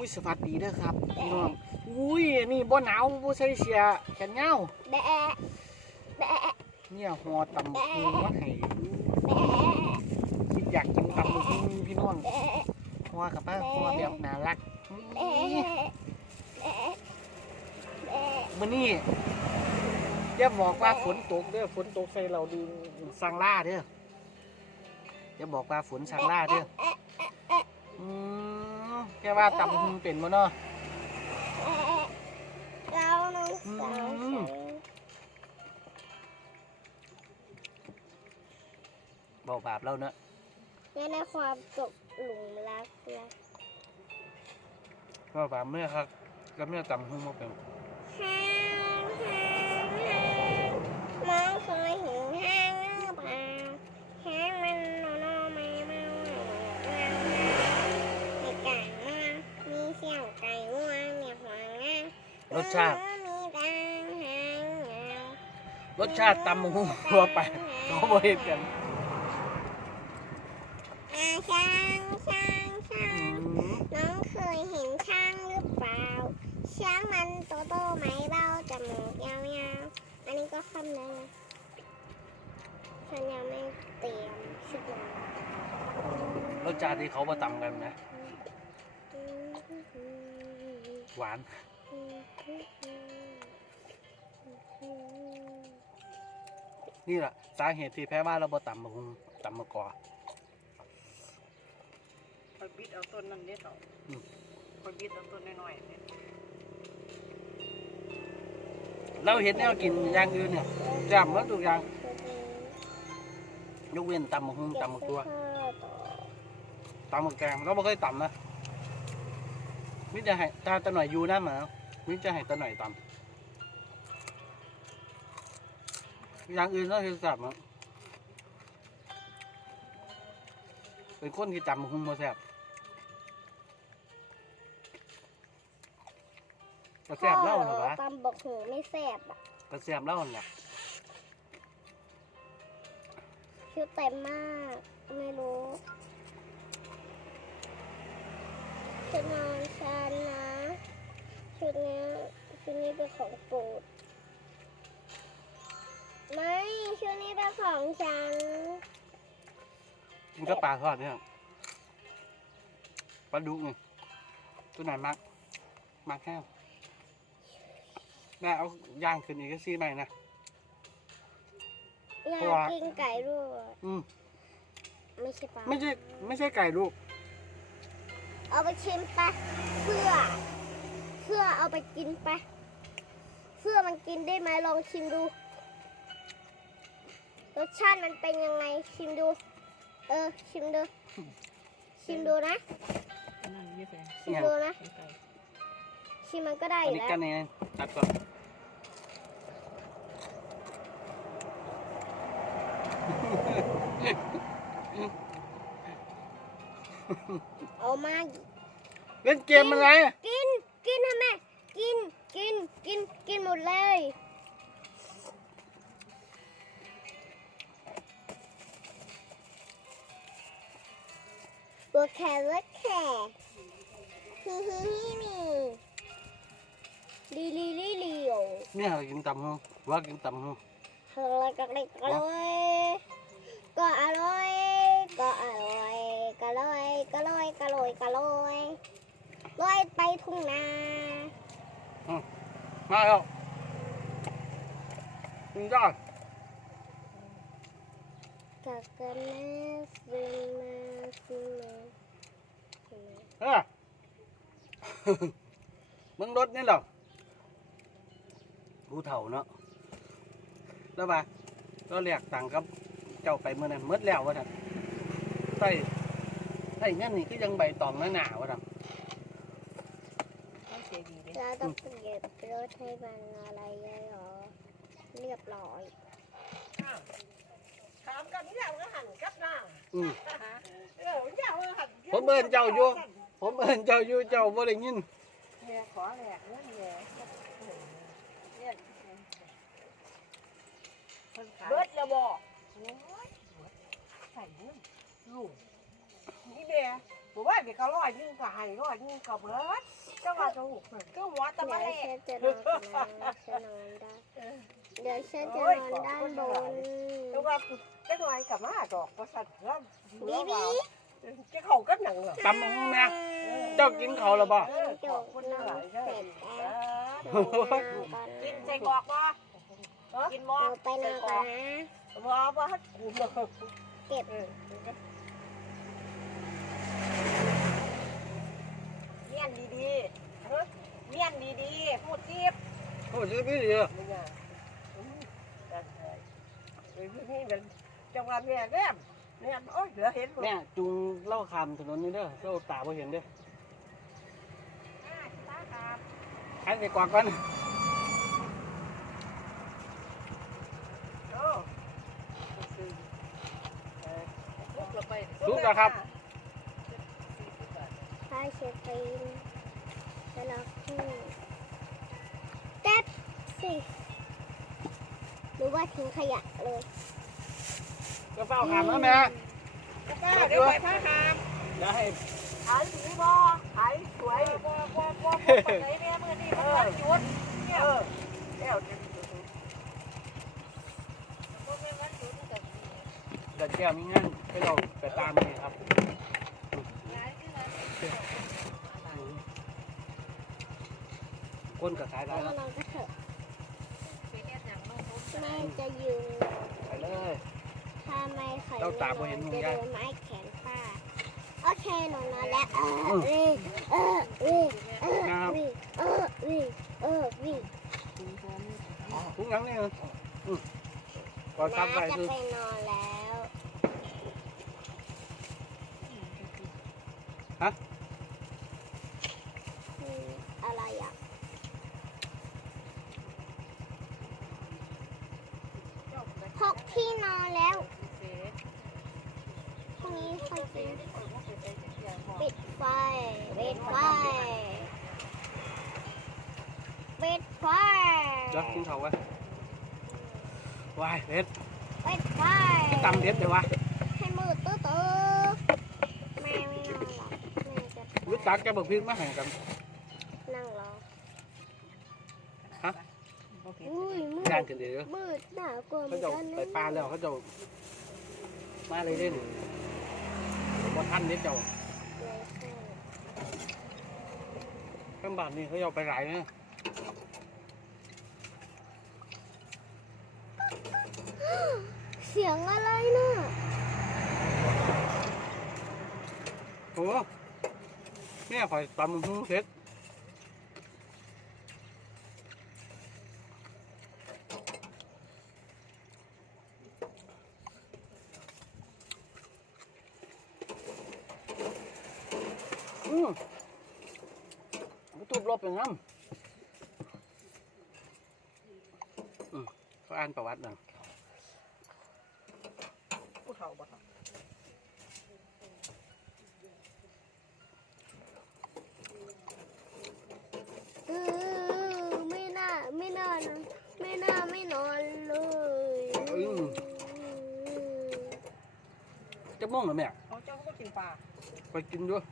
อุ้ยสวัสดีเด้อครับพี่น้องอุ้ยนี่บ่หนาวบ่ใส่เสียแขนยาวแบะแบะเนี่ยหอตำบักหุ่งมาให้แบะคิดอยากกินตำบักหุ่งพี่น้องแบะหัวกับป้าหัวแบบน่ารักแบะแบะแบะมื้อนี้อย่าบอกว่าฝนตกเด้อฝนตกใส่เราดูสังล่าเด้ออย่าบอกว่าฝนสังล่าเด้ออืม แกว่าตำบักหุ่งเป็นบ่เนาะเราน้องสาวอืมบอกบาปแล้วเนอะแม่ในความตกหลุมรักรักบอกบาปเมื่อครับก็เมื่อตำหุ่งมาเป็นห้างห้างห้างมองเคย รสชาติมีดังหางยาวรสชาติตำหุ่งทั่วไปเขาบริเห็นกันอ่าช้างช้างช้าอืงมน้องเคยเห็นช้างหรือเปล่า ช้างมันโตโตๆไหมเบาจมูกยาวๆ อันนี้ก็คำเลยนะฉันยังไม่เตรียมชุดนอนรสชาติที่เขามาตำกันนะ หวาน นี่แหละสาเหตุที่แพ้ว่าเราบ่ตำมะฮุงตำมะกอคอยบิดเอาต้นนั้นเด็ดออกอืมคอยบิดเอาต้นน้อยๆเนี่ยเราเห็นแนวกินอย่างอื่นเนี่ยแจ่มแล้วทุกอย่างยกเว้นตำมะฮุงตำมะตัวตำมะแกงเราไม่เคยตำนะมิจะให้ตาตะหน่อยอยู่นะหมา มิจะให้ตะหน่อยตำอย่างอื่นเราเห็นสับมั้งเป็นคนที่ตำมะฮุงมาแซ่บก็แซ่บเล่าเหรอวะตำบอกหูไม่แซ่บอะก็แซ่บเล่าเนี่ยคิวเต็มมาก ไม่รู้ชุดนอนฉันนะ ชุดนี้ชุดนี้เป็นของโปรดไม่ชุดนี้เป็นของฉันกินก็ปลาทอดเนี่ยปลาดุกไงตัวไหนมักมักแห้วแม่เอาย่างขึ้นอีกก็ซี่ใหม่นะอยาเพราะกว่ากินไก่ด้วยอืมไม่ใช่ปลาไม่ใช่ไม่ใช่ไก่ลูก เอาไปชิมไปเพื่อ เพื่อเอาไปกินไปเพื่อมันกินได้ไหมลองชิมดู รสชาติมันเป็นยังไงชิมดู เออ ชิมดู ชิมดูนะอันนั้นยี่แสงชิมดูนะ ไก่ชิมมันก็ได้อัอนยู่นี้แล้ว กันเองตัดก่อนเอามา เล่นเกมอะไร กิน กินทำไมกิน กิน กิน กินหมดเลย บัวแครอทแครฮิฮิฮิมีลีลีลีลีโอเนี่ยกินตำหูว่ากินตำหูอะไรก็ได้ก็อร่อยก็อร่อยก็อร่อยก็อร่อยก็อร่อยก็อร่อยก็อร่อย ลอยไปทุ่งนามาแล้วกินได้กับกันนะซึมาซึมาซึมาเออมึงรถนี่เหรอกูเถ่าเนาะแล้วปะก็เรียกตังค์กับ เจ้าไปเมื่อนั้นหมดแล้ววะท่านใส่ใส่เงี้ยนี่ก็ยังใบตองหนาวะท่านต้อง เสียดีเลยเราต้องเปลี่ยนรถให้มันอะไรเยอะหรอเรียบร้อยถามกันนี่แหละว่าหันกับน้าอืมเออเจ้าหันผมเอิ้นเจ้าอยู่ ผมเอินเจ้าอยู่เจ้าบ่ได้ยินแม่ขอแหลกเงินเฮียเบิดแล้วบ่โอ้ยใส่เงินลูกนี่เด้ผ ตัวว่าเด็กก็ร้อยนึงก็ให้ร้อยนึงก็เบิดเจ้าว่าจะหูก็หัวตะเดี๋มายวเล่ฉันจะนอนนะฉันนอนได้เดี๋ยวฉันจะนอนด้านบนเจ้าว่าจะหน่อยกับมาดอกก็สั่นแล้วบีบีจะเข้ากันหนังเหรอตำบักหุ่งแม่เจ้ากินเขาวแล้วบ่ เออจบคนหลายได้กินใส่กรอกบ่กินบ่เราไปนอนกันนะบ่บ่ฮัดกูบ่เก็บเมี ยนดีๆเฮ้ยเมียนดีๆพูดจีบโอ้ยพี่ดีนี่ไงอืมนั่นเลยเดี๋ยวพี่นี่เป็นจังหวัดแม่แนมแนมโอ้ยเหลือเห็นบ่แม่จูงเล่าคำถนนนี่เด้อเล่าตาบ่เห็นเด้ออ่าตาครับใครใส่กวาดก่อนโอ้เออลุกลงไปทุกแล้วครับผ้า เช็ดตีนสลักคู่เก็บสิหรือว่าทิ้งขยะเลยก็เฝ้าคำนะแม่ป้าเดี๋ยวไปผ้าหามอย่าให้ขายสีบ่ขายสวยบ่บ่บ่บ่ไปไหนเนี่ยมื้อนี้มันวันหยุดเออแก้วจะบ่แม่นวันหยุดแต่เดี๋ยวแก้วมีงานให้เราไปตามเลยครับย้ายที่ ไหนก้นกับสายแล้ได้วแล้วเราก็เถอะไปเฮ็ดหยังเนาะผมแม่จะยืนไปเลยถ้าไม่เคยเราตามบ่เห็นจะมึงโดยายนไม้แขนฟาดโอเคหนูนอนแล้วเออวิเออวิเออวิเออวิเออวิทุกครั้งนี่อืมก่อนน้าทำไปจะคือไปนอนแล้ว ฮะ อืมอะไรอะพกที่นอนแล้วพรุ่งนี้ค่อยกินปิดไฟ ปิดไฟปิดไฟเดี๋ยวกินเขาไว้วายเพชรปิดไฟตำเพชรเลยวะให้มืดตื้อตื้อแม่ไม่นอนหรอกแม่จะวิตักจะบอกพริกมาแข่งกัน นั่งรอฮะ อุ้ยมืย่างดกันเดี๋ยวมืดหนากลัวเหมืเขาอนจะกันไปนะปลาแล้วเขาจะมาเลยเล่นบ่ทันเด็ดเจ้า เลยค่ะ ข้างบ้านนี่เขาจะเอาไปหลายนะเสียงอะไรน่ะโอ้เนี่ยข่อยตำหุ้งเพชรอืมกูทุบ รบอย่างนั้นอืมเขาอ่านประวัติหน่อยผู้เฒ่าบ่ครับเออไม่น่าไม่น่านอนไม่น่าไม่นอนเลยอืมจะม่วงเหรอแม่เขาเจ้าก็กินปลาไปกินด้วย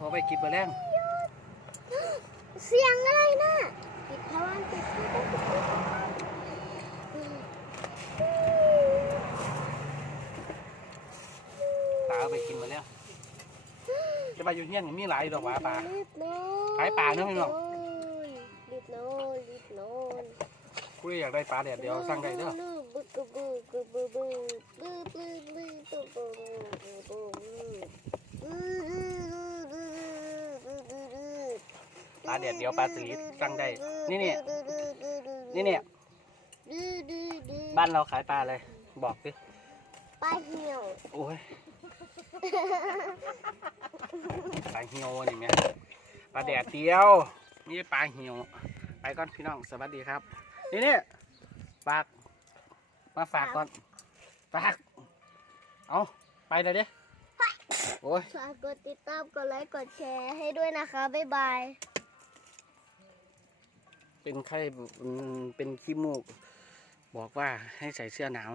ขอไปกินไปแรงเสียงอะไรน่ะปิดพลังปิดพลังปิดพลังป้าเอาไปกินมาแล้วจะไปอยู่เฮียนนี่มีหลายดอกหว่าป้ารีบนอนขายปลาเนอะพี่น้อง รีบนอนรีบนอนคุยอยากได้ปลาแดดเดียวสั่งได้เด้อบึกกะบึกกะบึกบึกบึกบึกบึกบึกบึกบึกบึก ปลาแดดเดียวปลาสลิดสั่งได้ นี่เนี่ยนี่เนี่ยบ้านเราขายปลาอะไรบอกดิปลาเหี่ยวโอ้ยปลาเหี่ยวนี่แม่ปลาแดดเดียวนี่ปลาเหี่ยวไปก่อนพี่น้องสวัสดีครับ นี่นี่ฝากมาฝากก่อนฝากเอาไปเลยเด้โอ้ยฝากกดติดตามกดไลค์กดแชร์ให้ด้วยนะคะ บ๊ายบาย เป็นไข้เป็นขี้มูก บอกว่าให้ใส่เสื้อหนาว